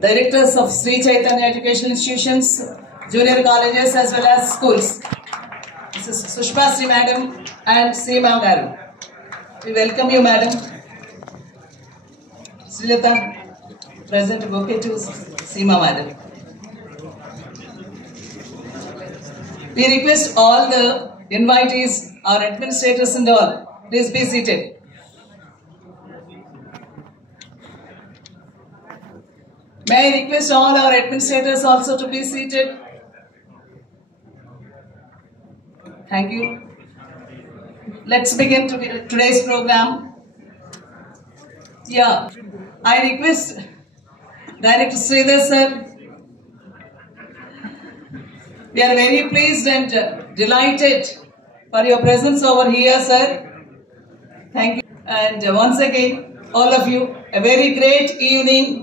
directors of Sri Chaitanya Educational Institutions, junior colleges as well as schools. Mrs. Sushma Sri Madam and Seema Garu. We welcome you, Madam. Srilata, present a bouquet to Seema Madam. We request all the invitees, our administrators and all, please be seated. May I request all our administrators also to be seated? Thank you. Let's begin today's program. Yeah, I request Director Sridhar sir. We are very pleased and delighted for your presence over here, sir. Thank you. And once again, all of you, a very great evening.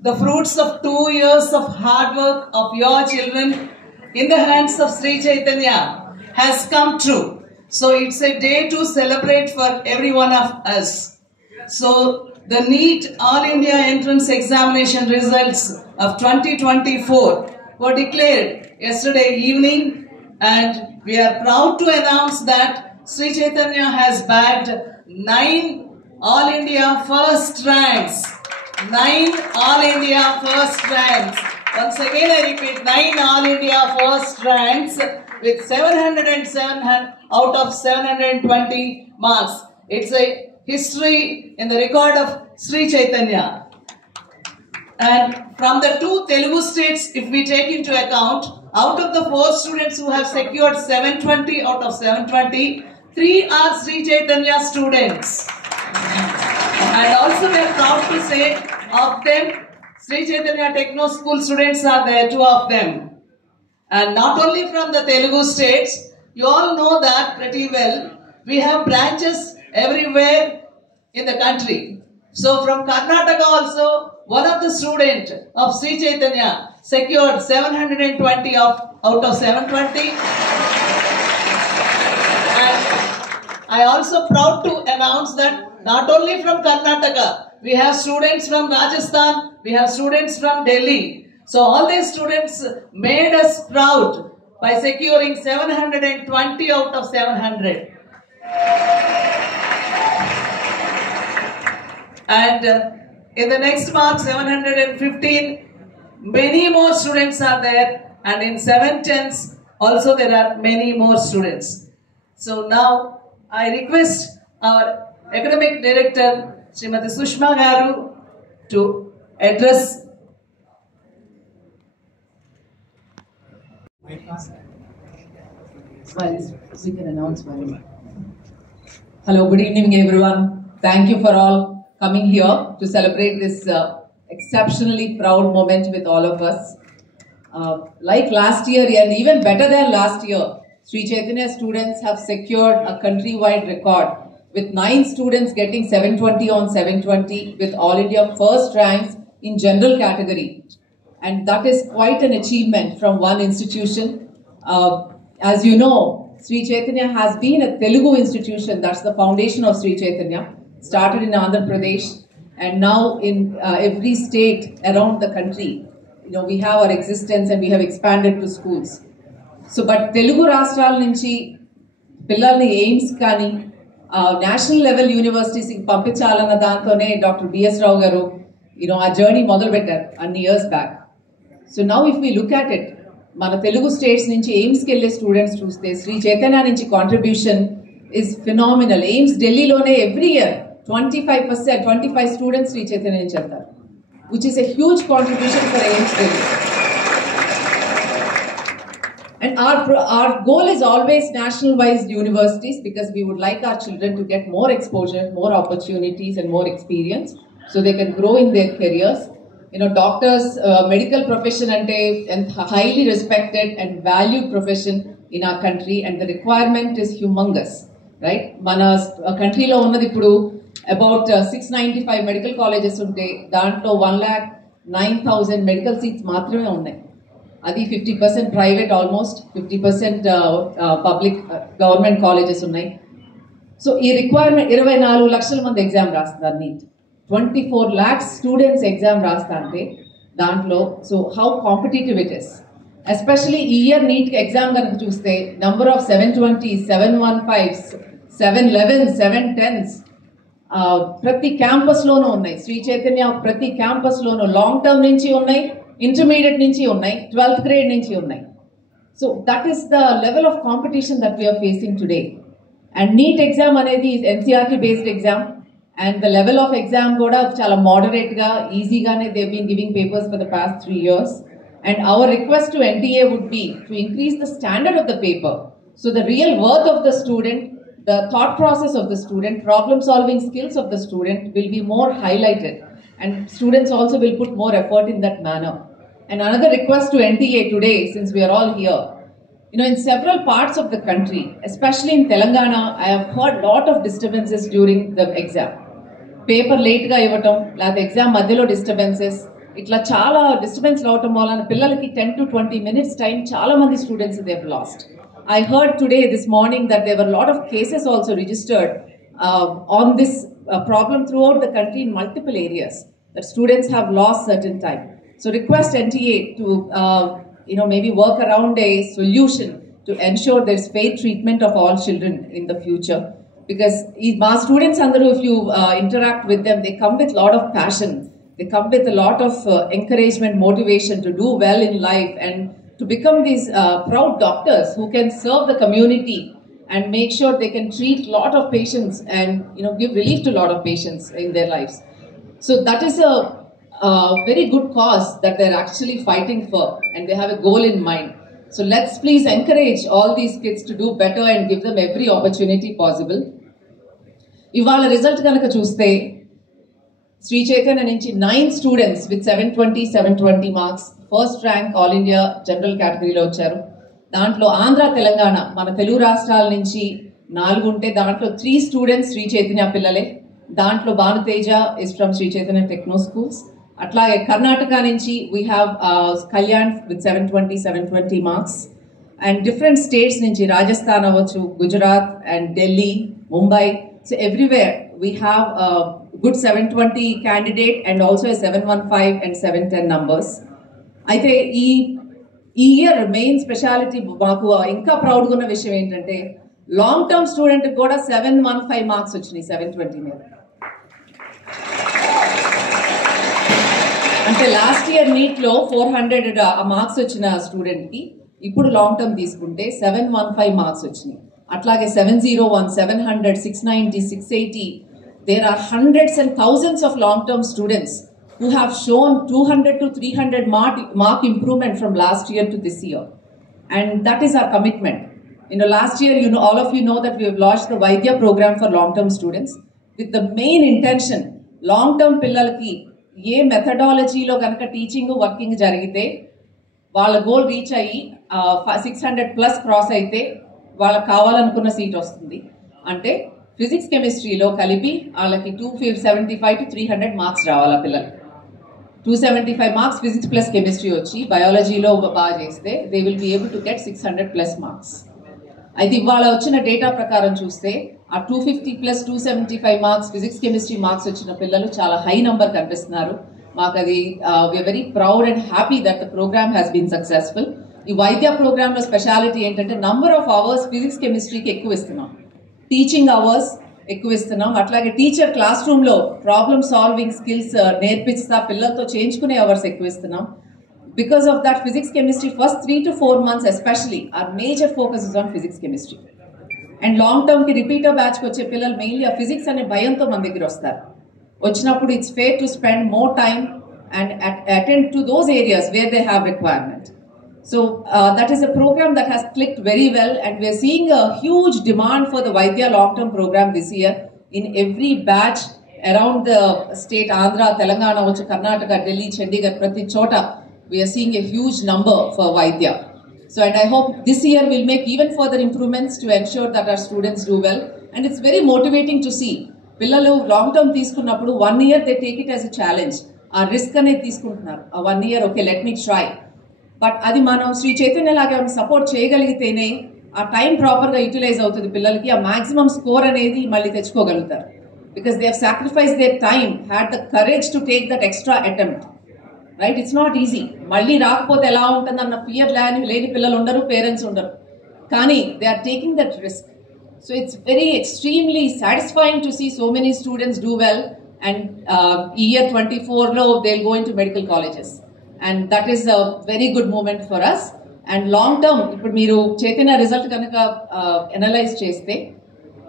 The fruits of 2 years of hard work of your children in the hands of Sri Chaitanya has come true. So it's a day to celebrate for every one of us. So the NEET All India Entrance Examination results of 2024 were declared yesterday evening, and we are proud to announce that Sri Chaitanya has bagged 9 All India first ranks. 9 All India first ranks. Once again I repeat, 9 All India first ranks with 707 out of 720 marks. It's a history in the record of Sri Chaitanya. And from the 2 Telugu states, if we take into account, out of the 4 students who have secured 720 out of 720, 3 are Sri Chaitanya students. And also we are proud to say, of them, Sri Chaitanya Techno School students are there, 2 of them. And not only from the Telugu states, you all know that pretty well, we have branches everywhere in the country. So from Karnataka also, one of the students of Sri Chaitanya secured 720 out of 720. And I also proud to announce that not only from Karnataka, we have students from Rajasthan, we have students from Delhi. So all these students made us proud by securing 720 out of 700. And in the next mark, 715, many more students are there. And in 710s, also there are many more students. So now I request our Academic Director, Srimati Sushma Garu, to address. We can announce one. Hello, good evening everyone. Thank you for all coming here to celebrate this exceptionally proud moment with all of us. Like last year and even better than last year, Sri Chaitanya students have secured a countrywide record with 9 students getting 720 on 720 with All India first ranks in general category. And that is quite an achievement from one institution. As you know, Sri Chaitanya has been a Telugu institution. That's the foundation of Sri Chaitanya. Started in Andhra Pradesh and now in every state around the country. You know, we have our existence and we have expanded to schools. So, but Telugu Rastral nunchi pillalni aims kani national level universities పంపించాలన్న దాంతోనే Dr. B.S. Rao garu, you know, our journey model better and years back. So now if we look at it, మన Telugu states నుంచి ఎయిమ్స్కి వెళ్ళే students చూస్తే శ్రీ చైతన్య నుంచి contribution is phenomenal. AIIMS ఢిల్లీలోనే every year 25 students Shri Chaitanya నుంచి వెళ్తారు, which is a huge contribution for AIIMS Delhi. And our goal is always national-wise universities because we would like our children to get more exposure, more opportunities and more experience so they can grow in their careers. You know, doctors, medical profession and highly respected and valued profession in our country, and the requirement is humongous, right? Mana country lo unnadi ippudu about 695 medical colleges unte dantlo 1,09,000 medical seats maatrame unnai. అది 50% private, almost 50% public government colleges ఉన్నాయి. So ఈ requirement 24 లక్షల మంది exam రాస్తున్నారు. Neat 24 lakhs students exam రాస్తా అంటే దాంట్లో. So how competitive it is, especially ఈ ఇయర్ నీట్ ఎగ్జామ్ కనుక చూస్తే నంబర్ ఆఫ్ 720, 715, 711, 710s ప్రతి క్యాంపస్లోనూ ఉన్నాయి. శ్రీ చైతన్య ప్రతి క్యాంపస్లోనూ లాంగ్ టర్మ్ నుంచి ఉన్నాయి, ఇంటర్మీడియట్ నుంచి ఉన్నాయి, 12th grade నుంచి ఉన్నాయి. So that is the level of competition that we're facing today. And NEET exam అనేది NCERT based exam, and the level of exam కూడా చాలా మోడరేట్గా ఈజీగానే they been giving papers for the past 3 years. And our request to NTA would be to increase the standard of the paper, so the real worth of the student, the thought process of the student, problem solving skills of the student will be more highlighted, and students also will put more effort in that manner. And another request to NTA today, since we are all here, in several parts of the country, especially in Telangana, I have heard lot of disturbances during the exam. Paper late ga ivatam, la exam madhyalo disturbances, ఇట్లా చాలా disturbance రావటం వలన పిల్లలకి 10 to 20 minutes time చాలా మంది students they have lost. I heard today this morning that there were a lot of cases also registered on this problem throughout the country in multiple areas, that students have lost certain time. So request NTA to maybe work around a solution to ensure there's fair treatment of all children in the future, because our students andaru, if you interact with them, they come with a lot of passion. They come with a lot of encouragement, motivation to do well in life and to become these proud doctors who can serve the community and make sure they can treat a lot of patients and give relief to a lot of patients in their lives. So that is a very good cause that they're actually fighting for, and they have a goal in mind. So let's please encourage all these kids to do better and give them every opportunity possible. Ivala result ganaka chuste Sri Chaitanya నుంచి 9 students with 720 marks first rank all India general కేటగిరీలో వచ్చారు. దాంట్లో ఆంధ్ర తెలంగాణ మన తెలుగు రాష్ట్రాల నుంచి 4 ఉంటే దాంట్లో 3 students Shri Chaitanya పిల్లలే. దాంట్లో Bhanuteja is from Shri Chaitanya techno schools. అట్లాగే కర్ణాటక నుంచి we have Kalyan with 720 marks. And different states నుంచి రాజస్థాన్ అవ్వచ్చు, Gujarat and Delhi, Mumbai, so everywhere we have good 720 candidate and also a 715 and 710 numbers. అయితే ఈ ఇయర్ మెయిన్ స్పెషాలిటీ మాకు ఇంకా ప్రౌడ్గా ఉన్న విషయం ఏంటంటే లాంగ్ టర్మ్ స్టూడెంట్ కూడా 715 మార్క్స్ వచ్చినాయి 720 మీద. అంటే లాస్ట్ ఇయర్ నీట్లో 400 మార్క్స్ వచ్చిన స్టూడెంట్కి ఇప్పుడు లాంగ్ టర్మ్ తీసుకుంటే 715 మార్క్స్ వచ్చినాయి. అట్లాగే 701, 700, 690, 680. There are hundreds and thousands of long-term students who have shown 200 to 300 mark improvement from last year to this year. And that is our commitment. Last year, all of you know that we have launched the Vaidya program for long-term students with the main intention, long-term pillalaki, ye methodology lo ganaka teaching, working jarigite, vaalla goal reach ayi 600 plus cross aite, vaalla kavalanukunna seat vastundi. Ante physics కెమిస్ట్రీలో కలిపి వాళ్ళకి 275 to 300 marks రావాలా పిల్లలు. 275 marks physics plus chemistry వచ్చి బయాలజీలో బాగా చేస్తే they will be able to get 600 plus marks. అయితే ఇవాళ వచ్చిన డేటా ప్రకారం చూస్తే ఆ 250 plus 275 marks physics chemistry marks వచ్చిన పిల్లలు చాలా హై నంబర్ కనిపిస్తున్నారు. మాకు అది we are very proud and happy that the program has been successful. ఈ వైద్య ప్రోగ్రాంలో స్పెషాలిటీ ఏంటంటే నంబర్ ఆఫ్ అవర్స్ ఫిజిక్స్ కెమిస్ట్రీకి ఎక్కువ ఇస్తున్నాం, టీచింగ్ అవర్స్ ఎక్కువ ఇస్తున్నాం. అట్లాగే టీచర్ క్లాస్ రూమ్లో ప్రాబ్లమ్ సాల్వింగ్ స్కిల్స్ నేర్పిస్తా పిల్లలతో చేయించుకునే అవర్స్ ఎక్కువ ఇస్తున్నాం. Because of that physics chemistry first 3 to 4 months especially our major focus is on physics chemistry. And long టర్మ్కి రిపీటర్ బ్యాచ్కి వచ్చే పిల్లలు మెయిన్లీ ఆ ఫిజిక్స్ అనే భయంతో మన దగ్గర వస్తారు. వచ్చినప్పుడు it's fair to spend more time and attend to those areas where they have requirement. So that is a program that has clicked very well, and we are seeing a huge demand for the Vaidya long-term program this year in every batch around the state, Andhra, Telangana, Karnataka, Delhi, Chandigarh, prati chota. We are seeing a huge number for Vaidya. So, and I hope this year we'll make even further improvements to ensure that our students do well. And it's very motivating to see. Pillalu long-term తీసుకున్నప్పుడు 1 year they take it as a challenge. ఆ risk అనేది తీసుకుంటున్నారు. 1 year, okay, let me try. But అది మనం శ్రీ చైతన్య లాగా support చేయగలిగితేనే ఆ time ప్రాపర్గా utilise అవుతుంది పిల్లలకి, ఆ మాక్సిమం స్కోర్ అనేది మళ్ళీ తెచ్చుకోగలుగుతారు. Because they have sacrifice their time, had the courage to take that extra attempt. Right? It's not easy. మళ్ళీ రాకపోతే ఎలా ఉంటుంది అన్న ఫియర్ లేని పిల్లలు ఉండరు, పేరెంట్స్ ఉండరు. కానీ they are taking that risk. So it's very extremely satisfying to see so many students do well. And year 24లో they will go in to medical colleges. And that is a very good moment for us. And long term, ఇప్పుడు మీరు Chaitanya result కనుక analyse చేస్తే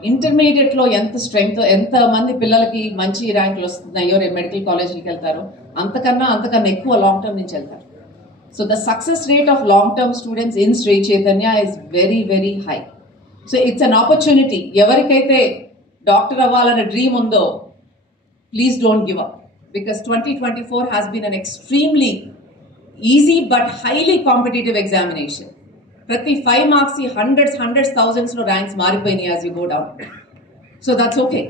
ఇంటర్మీడియట్లో ఎంత strength, ఎంత మంది పిల్లలకి మంచి ర్యాంకులు వస్తున్నాయో రేపు మెడికల్ కాలేజీకి వెళ్తారో అంతకన్నా ఎక్కువ లాంగ్ టర్మ్ నుంచి వెళ్తారు. So the success rate of long term students in Shri Chaitanya is very very high. So it's an opportunity. ఎవరికైతే డాక్టర్ అవ్వాలన్న డ్రీమ్ ఉందో please don't give up, because 2024 has been an extremely easy but highly competitive examination. Prati 5 marks ki hundreds thousands no ranks maripoyini as you go down. So that's okay.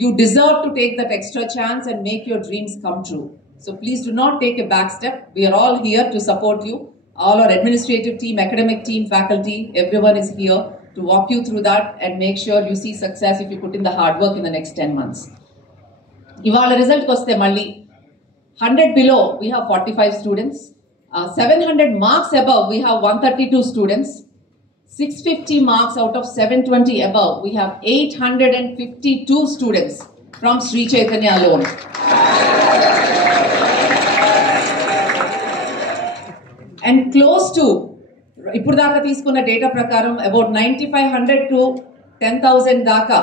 You deserve to take that extra chance and make your dreams come true. So please do not take a back step. We are all here to support you. All our administrative team, academic team, faculty, everyone is here to walk you through that and make sure you see success if you put in the hard work in the next 10 months. Ivala result koste malli 100 below, we have 45 students. 700 marks above, we have 132 students. 650 marks out of 720 above, we have 852 students from Sri Chaitanya alone. And close to, ippudu daaka teeskunna data prakaram, about 9,500 to 10,000 daaka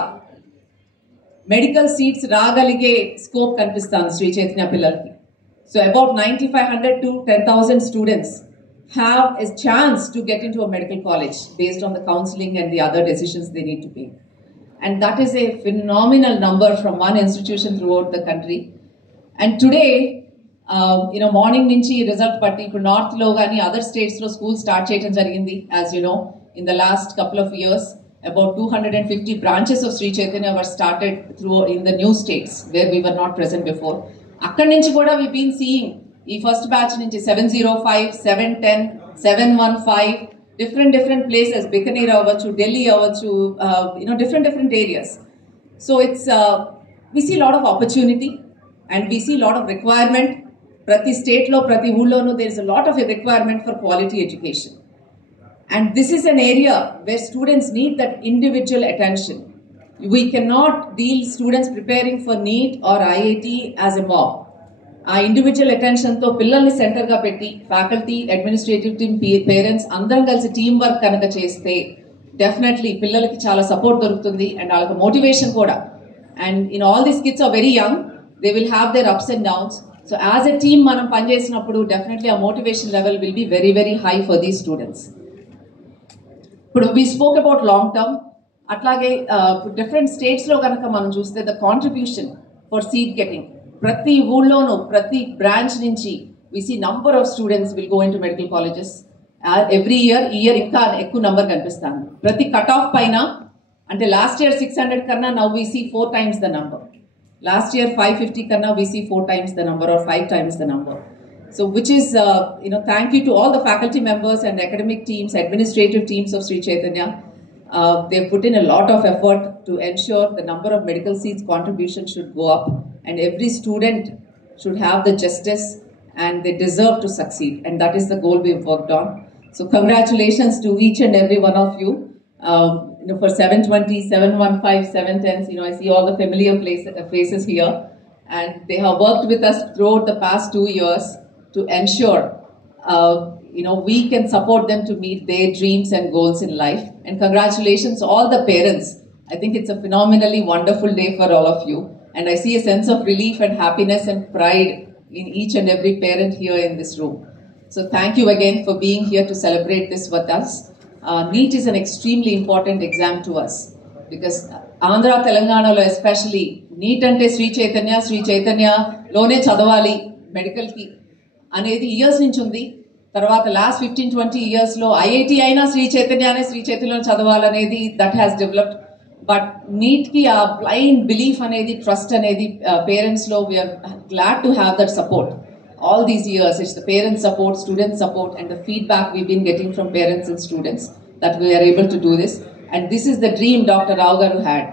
medical seats raagalige scope kanpistandi Sri Chaitanya pillalki. So about 9,500 to 10,000 students have a chance to get into a medical college based on the counseling and the other decisions they need to take. And that is a phenomenal number from one institution throughout the country. And today, morning nunchi result patti, ipudu north lo gaani other states lo schools start cheyadam jarigindi. As you know, in the last couple of years, about 250 branches of Sri Chaitanya were started in the new states where we were not present before. అక్కడి నుంచి కూడా we been seeing ఈ first batch నుంచి 705, 710, 715 different places, Bikaner అవ్వచ్చు, ఢిల్లీ అవ్వచ్చు, different areas. So it's we see lot of opportunity and we see lot of requirement. ప్రతి స్టేట్లో, ప్రతి ఊళ్ళోనూ there is a lot of requirement for quality education. And this is an area where students need that individual attention. We cannot deal students preparing for NEET or IIT as a mob. Individual attention to pillalni center ga petti faculty, administrative team, parents andaram kalisi team work kanaka cheste definitely pillalaki chaala support dorukutundi and alaka motivation kuda. And all these kids are very young, they will have their ups and downs. So as a team manam pani chesinappudu definitely our motivation level will be very very high for these students. But we spoke about long term. అట్లాగే different స్టేట్స్లో కనుక మనం చూస్తే the contribution for seat getting, ప్రతి ఊళ్ళోనూ ప్రతి branch నుంచి we see number of students will go in to medical colleges every year ఇంకా ఎక్కువ నంబర్ కనిపిస్తాను. ప్రతి కట్ ఆఫ్ పైన, అంటే లాస్ట్ ఇయర్ 600 కన్నా now we see 4 times the number. Last year 550 konna we see 4 times the number or 5 times the number. So which is, thank you to all the faculty members and academic teams, administrative teams of Sri Chaitanya. They've put in a lot of effort to ensure the number of medical seats contribution should go up and every student should have the justice and they deserve to succeed. And that is the goal we've worked on. So congratulations to each and every one of you. For 720, 715, 710s, I see all the familiar faces here. And they have worked with us throughout the past 2 years to ensure we can support them to meet their dreams and goals in life. And congratulations to all the parents. I think it's a phenomenally wonderful day for all of you. And I see a sense of relief and happiness and pride in each and every parent here in this room. So thank you again for being here to celebrate this with us. NEET is an extremely important exam to us because Andhra, Telangana lo especially NEET ante Sri Chaitanya lone chadavali medical ki anedi years nunchi undi. తర్వాత last 15-20 years లో IIT అయినా శ్రీ చైతన్యలో చదవాలనేది that has developed. But NEET కి ఆ blind belief అనేది, trust అనేది parents లో we're glad to have that support all these years. It's the parent support, student support and the feedback we've been getting from parents and students that we are able to do this. And this is the dream Dr. Rao Garu had.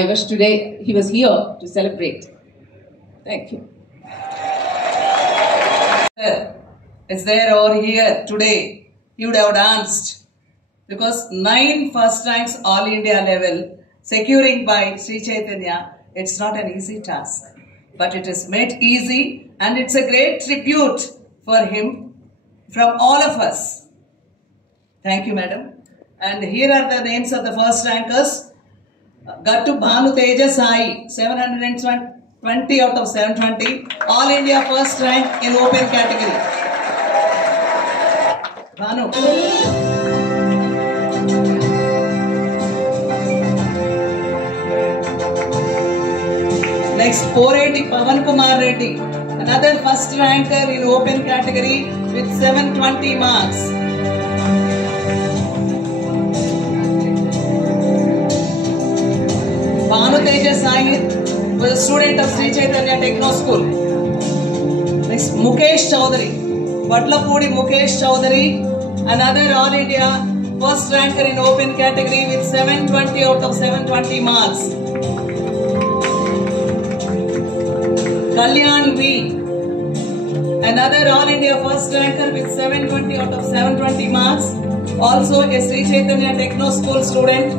I wish today he was here to celebrate. Thank you. is there over here today, he would have danced. Because 9 first ranks all India level, securing by Sri Chaitanya, it's not an easy task. But it is made easy, and it's a great tribute for him from all of us. Thank you, madam. And here are the names of the first rankers. Gattu Bhanu Teja Sai, 720 out of 720. All India first rank in open category. Bhanu. Next, 480 Pavan Kumar Reddy, another first ranker in open category with 720 marks. Bhanu Teja Sai was a student of Sri Chaitanya Techno School. Next, Mukesh Chaudhary, Vatlapudi Mukesh Chaudhary, another All India first ranker in open category with 720 out of 720 marks. Kalyan V, another All India first ranker with 720 out of 720 marks. Also a Sri Chaitanya Techno School student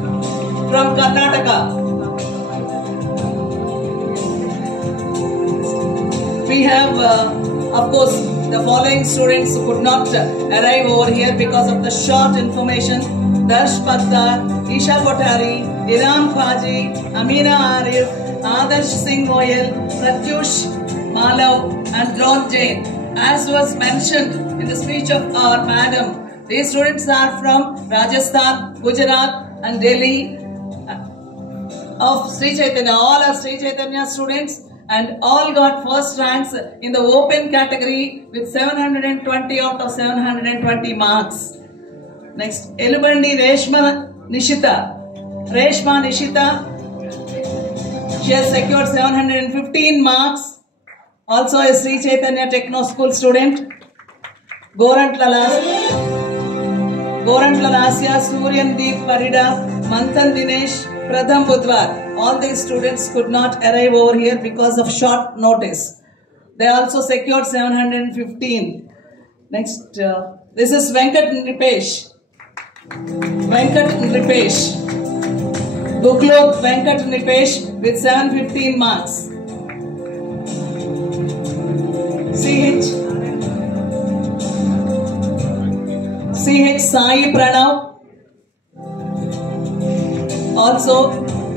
from Karnataka. We have, of course, the following students who could not arrive over here because of the short information. Darsh Pattar, Isha Kotari, Iram Khaji, Amina Arif, Adarsh Singh Goyal, Pratyush Malav and Drone Jain. As was mentioned in the speech of our madam, these students are from Rajasthan, Gujarat and Delhi of Sri Chaitanya. All are Sri Chaitanya students and all got first ranks in the open category with 720 out of 720 marks. Next, Elubandi Reshma Nishita. Reshma Nishita, she has secured 715 marks. Also a Sri Chaitanya Techno School student. Gorantla Lasya, Suryan Deep Parida, Manthan Dinesh, Pradham Budwar. All these students could not arrive over here because of short notice. They also secured 715. Next, this is Venkat Nipesh. Duklok Venkat Nipesh with 715 marks. CH Sai Pranav, also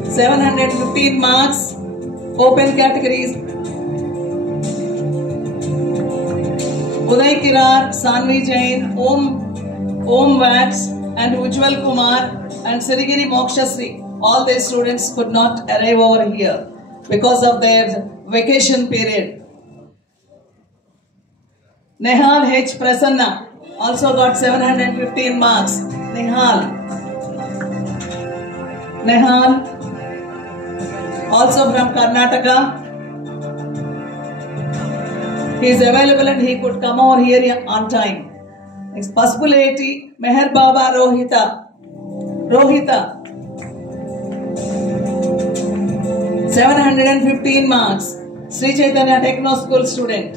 715 marks, open categories. Uday Kirar, Sanvi Jain, Om Vats and Ujjwal Kumar and Sirigiri Mokshasri. All these students could not arrive over here because of their vacation period. Nehal H. Prasanna also got 715 marks. Nehal, also from Karnataka. He is available and he could come over here on time. Next, Paspuleti Meher Baba Rohita, 715 marks. Sri Chaitanya Techno School student.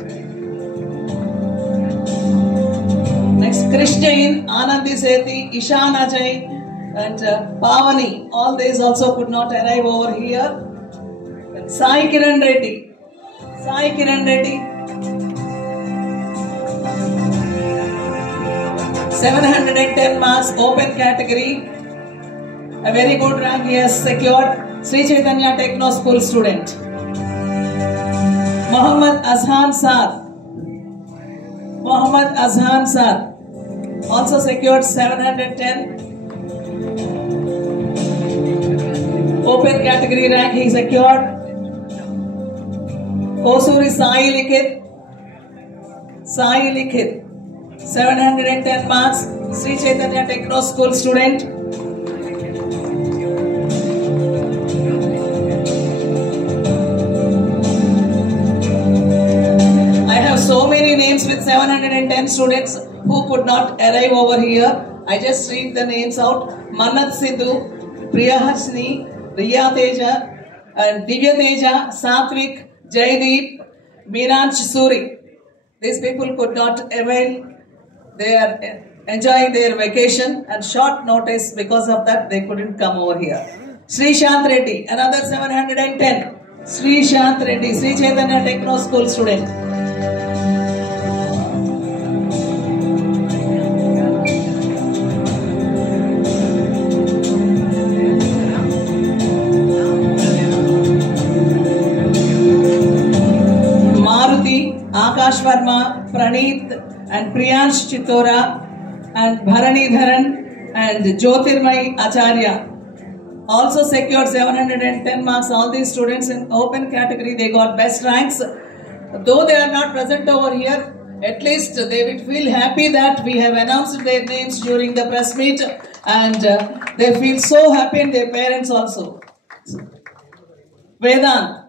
Next, Christian, Anandi Sethi, Ishana Jain and Pavani. All these also could not arrive over here. Sai Kiran Reddy. 710 marks, open category. A very good rank he has secured. Sri Chaitanya Techno School student. Mohammad Azhan Saad also secured 710. Open category rank he secured. Kosuri Sai Likit, 710 marks, Sri Chaitanya Techno School student. I have so many names with 710 students who could not arrive over here. I just read the names out. Manat Sidhu, Priya Harsini, Riya Teja, and Divya Teja, Satvik, Jaideep, Miranch Suri. These people could not avail. They are enjoying their vacation and short notice, because of that they couldn't come over here. Sri Shant Reddy, another 710. Sri Shant Reddy, Sri Chaitanya Techno School student. Maruti, Akash Verma, Praneeth and Priyansh Chitora and Bharani Dharan and Jyotirmay Acharya also secured 710 marks. All these students in open category, they got best ranks. Though they are not present over here, at least they will feel happy that we have announced their names during the press meet, and they feel so happy, and their parents also. Vedant,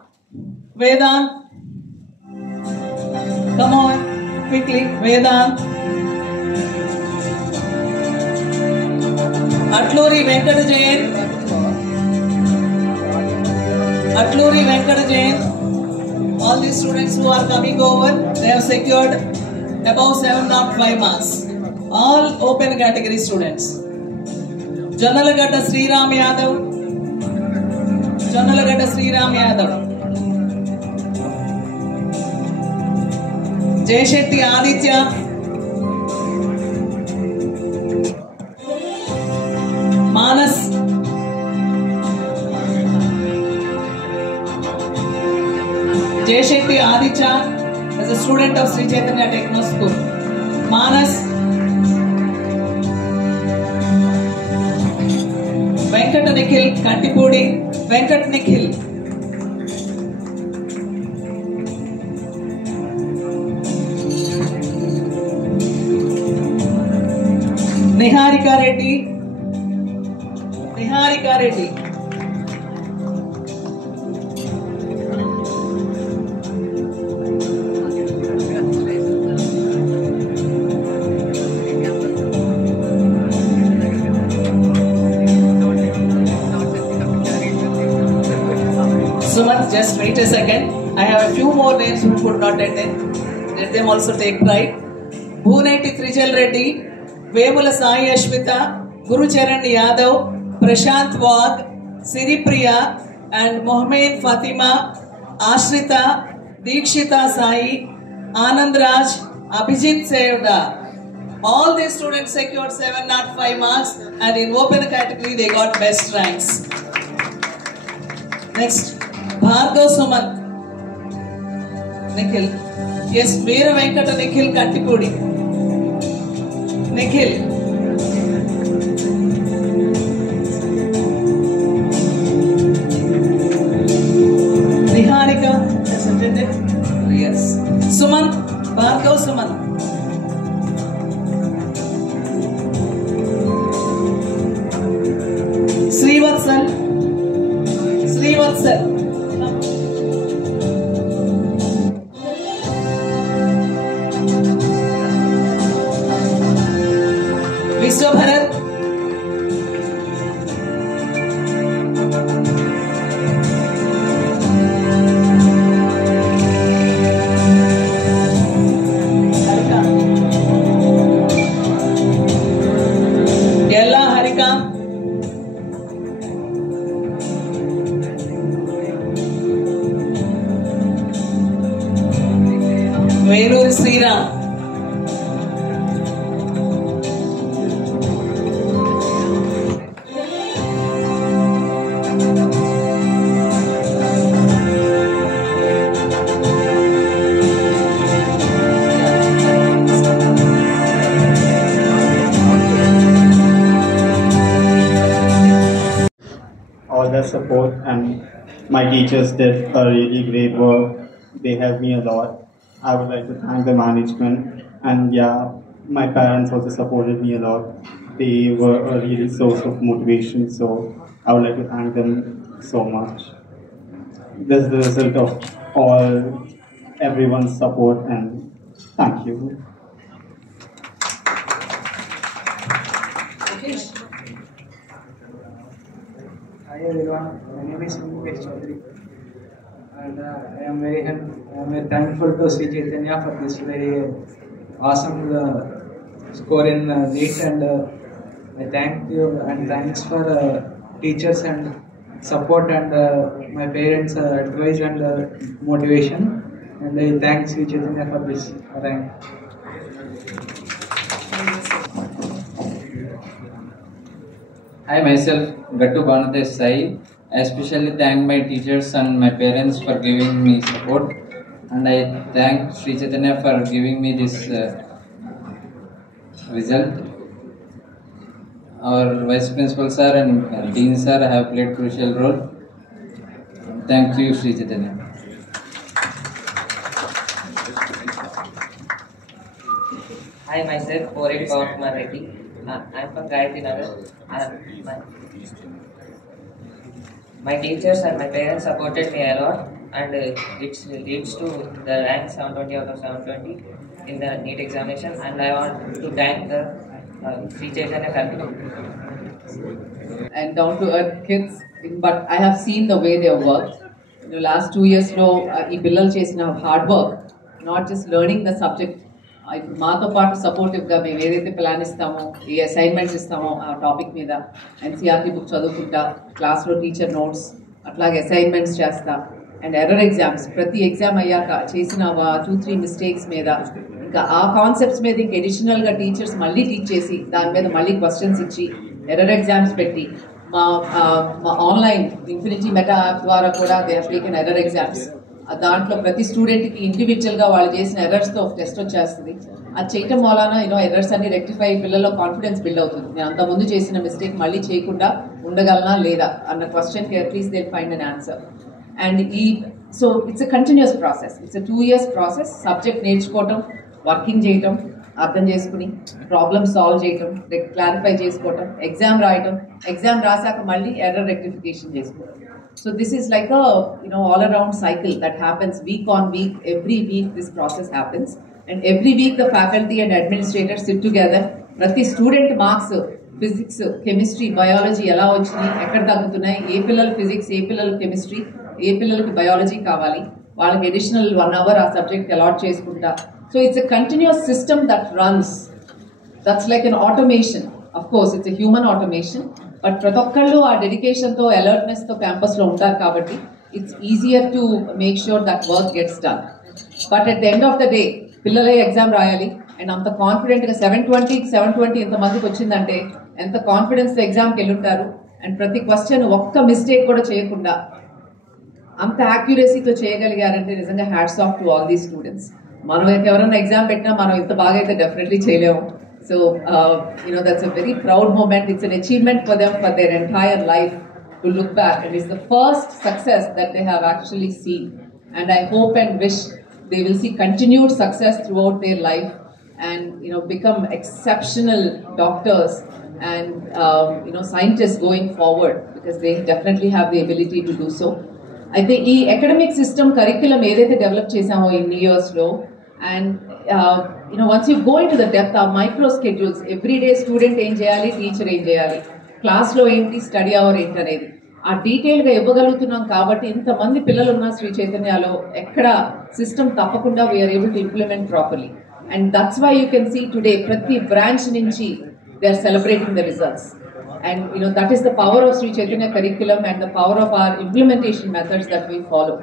come on, quickly, Vedant. Atluri Venkata Jain. Atluri Venkata Jain. All these students who are coming over, they have secured above 705 marks. All open category students. Jannalagata Sriram Yadav. Jannalagata Sriram Yadav. Jayashetty Aditya. Manas. Jayashetty Aditya is a student of Sri Chaitanya Techno School. Manas. Venkat Nikhil Kantipudi. Venkat Nikhil. Niharika Reddy. Niharika Reddy. Suman, just wait a second. I have a few more names who could not attend. Let them also take pride. Bhunetti Trijal Reddy, Vemula Sai Ashwita, Guru Charan Yadav, Prashant Wagh, Siri Priya, and Mohammed Fatima, Ashrita, Dikshita Sai, Anand Raj, Abhijit Sevda. All these students secured 705 marks, and in open category they got best ranks. Next, Bhargav Sumant. Nikhil. Yes, Veera Venkata Nikhil Kantipudi. Nikhil. Niharika, isn't it? Yes. Sumant, Bhargav Sumant. Srivatsal. Srivatsal. Vishwabharat. Harika. Yella Harika. Venur Sriram. All the support, and my teachers did a really great work. They helped me a lot. I would like to thank the management, and yeah, my parents also supported me a lot. They were a really source of motivation, so I would like to thank them so much. This is the result of all everyone's support, and thank you. Hi everyone, my name is Mukesh Chaudhary. and I am very thankful to Sri Chaitanya for this very awesome score in NEET, and I thank you and thanks for teachers and support and my parents' advice and motivation, and I thank Sri Chaitanya for this rank. I myself, Gattu Banadesh Sai, I especially thank my teachers and my parents for giving me support, and I thank Sri Chaitanya for giving me this result. Our Vice Principal Sir and Dean Sir have played crucial role. Thank you, Sri Chaitanya. I myself, Porit Pawan Reddy. I am from Gayatri Nagar. My teachers and my parents supported me a lot, and it leads to the rank 720 out of 720 in the NEET examination. And I want to thank the Sri Chaitanya curriculum. And down to earth kids, but I have seen the way they have worked. In the last 2 years, ఈ పిల్లలు చేసిన hard work, not just learning the subject, మాతో పాటు సపోర్టివ్గా మేము ఏదైతే plan ఇస్తామో, ఏ assignments ఇస్తామో ఆ టాపిక్ మీద ఎన్సీఆర్టీ బుక్ చదువుకుంటా, క్లాస్లో టీచర్ నోట్స్, అట్లాగే అసైన్మెంట్స్ చేస్తా, అండ్ ఎర్రర్ ఎగ్జామ్స్, ప్రతి ఎగ్జామ్ అయ్యాక చేసిన 2-3 మిస్టేక్స్ మీద, ఇంకా ఆ కాన్సెప్ట్స్ మీద ఇంకా అడిషనల్గా టీచర్స్ మళ్ళీ టీచ్ చేసి దాని మీద మళ్ళీ క్వశ్చన్స్ ఇచ్చి ఎర్రర్ ఎగ్జామ్స్ పెట్టి, మా ఆన్లైన్ ఇన్ఫినిటీ మెటా యాప్ ద్వారా కూడా they have taken error exams. దాంట్లో ప్రతి స్టూడెంట్కి ఇండివిజువల్గా వాళ్ళు చేసిన ఎర్రర్స్తో ఒక టెస్ట్ వచ్చేస్తుంది. అది చేయటం వలన ఎర్రర్స్ అన్ని రెక్టిఫై, పిల్లల్లో కాన్ఫిడెన్స్ బిల్డ్ అవుతుంది. నేను అంతకుముందు చేసిన మిస్టేక్ మళ్ళీ చేయకుండా ఉండగలనా లేదా అన్న క్వశ్చన్కి at least they find an answer. And so it's a continuous process, it's a 2 years process. Subject నేర్చుకోవటం, వర్కింగ్ చేయటం, అర్థం చేసుకుని ప్రాబ్లమ్ సాల్వ్ చేయటం, క్లారిఫై చేసుకోవటం, ఎగ్జామ్ రాయటం, ఎగ్జామ్ రాసాక మళ్ళీ ఎర్రర్ రెక్టిఫికేషన్ చేసుకోవటం. So this is like a all around cycle that happens week on week. Every week this process happens, and every week the faculty and administrators sit together. Prati student marks, physics, chemistry, biology ela vachinayi, ekkada taggutunnayi, ee pillalu physics, ee pillalu chemistry, ee pillalu biology kavali, వాళ్ళకి additional 1 hour ఆ subject allot చేసుకుంటా. So it's a continuous system that runs. That's like an automation. Of course it's a human automation, but ప్రతి ఒక్కళ్ళు ఆ డెడికేషన్తో, అలర్ట్నెస్తో క్యాంపస్లో ఉంటారు కాబట్టి it's easier to make sure that work gets done. But at the end of the day పిల్లలే exam రాయాలి, and అంత కాన్ఫిడెంట్గా 720 ఇంతమందికి వచ్చిందంటే ఎంత కాన్ఫిడెన్స్తో ఎగ్జామ్కి వెళ్ళుంటారు. అండ్ ప్రతి క్వశ్చన్ ఒక్క మిస్టేక్ కూడా చేయకుండా అంత యాక్యురసీతో చేయగలిగారంటే నిజంగా hats off to all these students. మనం ఎవరైనా ఎగ్జామ్ పెట్టినా మనం ఇంత బాగా అయితే డెఫినెట్లీ చేయలేము. So, that's a very proud moment. It's an achievement for them for their entire life to look back. And it's the first success that they have actually seen. And I hope and wish they will see continued success throughout their life and, become exceptional doctors and, scientists going forward, because they definitely have the ability to do so. I think the academic system curriculum ఏదైతే develop చేసామో ఇన్ని ఇయర్స్లో, and once you go into the depth of micro schedules, everyday student ఏం చేయాలి, teacher ఏం చేయాలి, క్లాస్లో ఏంటి, స్టడీ అవర్ ఏంటి అనేది ఆ డీటెయిల్గా ఇవ్వగలుగుతున్నాం కాబట్టి ఇంతమంది పిల్లలు ఉన్న శ్రీ చైతన్యలో ఎక్కడ సిస్టమ్ తప్పకుండా we are able to implement properly. And that's why you can see today ప్రతి బ్రాంచ్ నుంచి they are celebrating the results. And that is the power of Sri Chaitanya curriculum and the power of our implementation methods that we follow.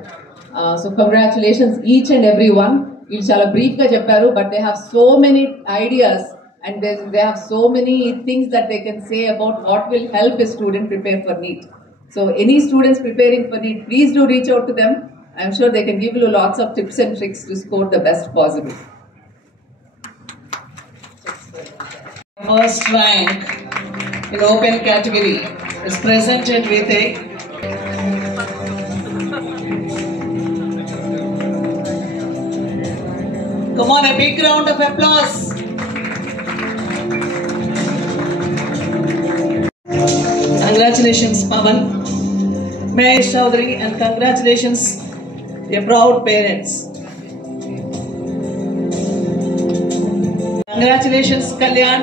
So congratulations each and every one. We'll chala brief ga chepparu, but they have so many ideas and they have so many things that they can say about what will help a student prepare for NEET. So any students preparing for NEET, please do reach out to them. I'm sure they can give you lots of tips and tricks to score the best possible. First rank in open category is presented with a come on, a big round of applause. Congratulations, Pavan, Mahesh Chaudhary, and congratulations, your proud parents. Congratulations, Kalyan.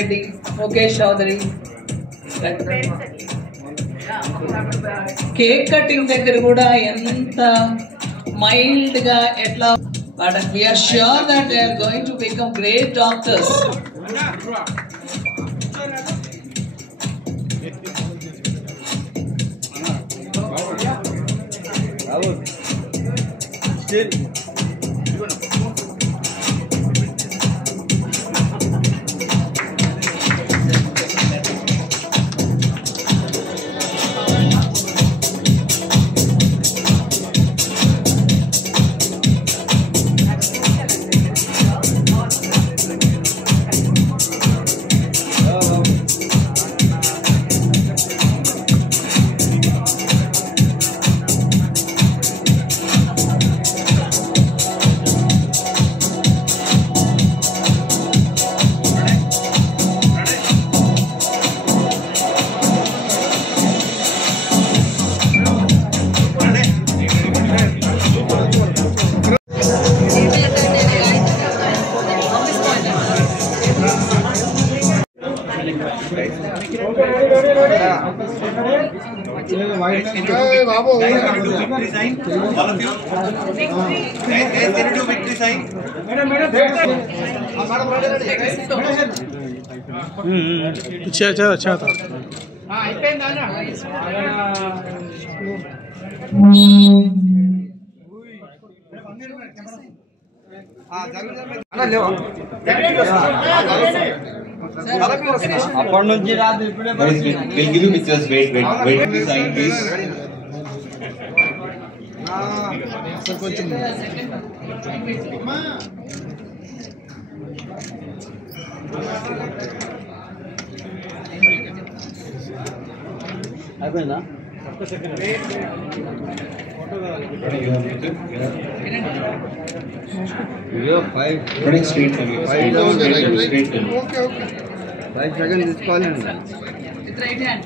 Reddy, Mukesh Chaudhary. Cake cutting దగ్గర కూడా ఎంత mild గా ఎట్లా, but we are sure that they are going to become great doctors. अच्छा था. We'll give you pictures. Wait. Sign, please. Running straight for you. 5 down, straight for you. Okay. 5 seconds is calling. With right hand.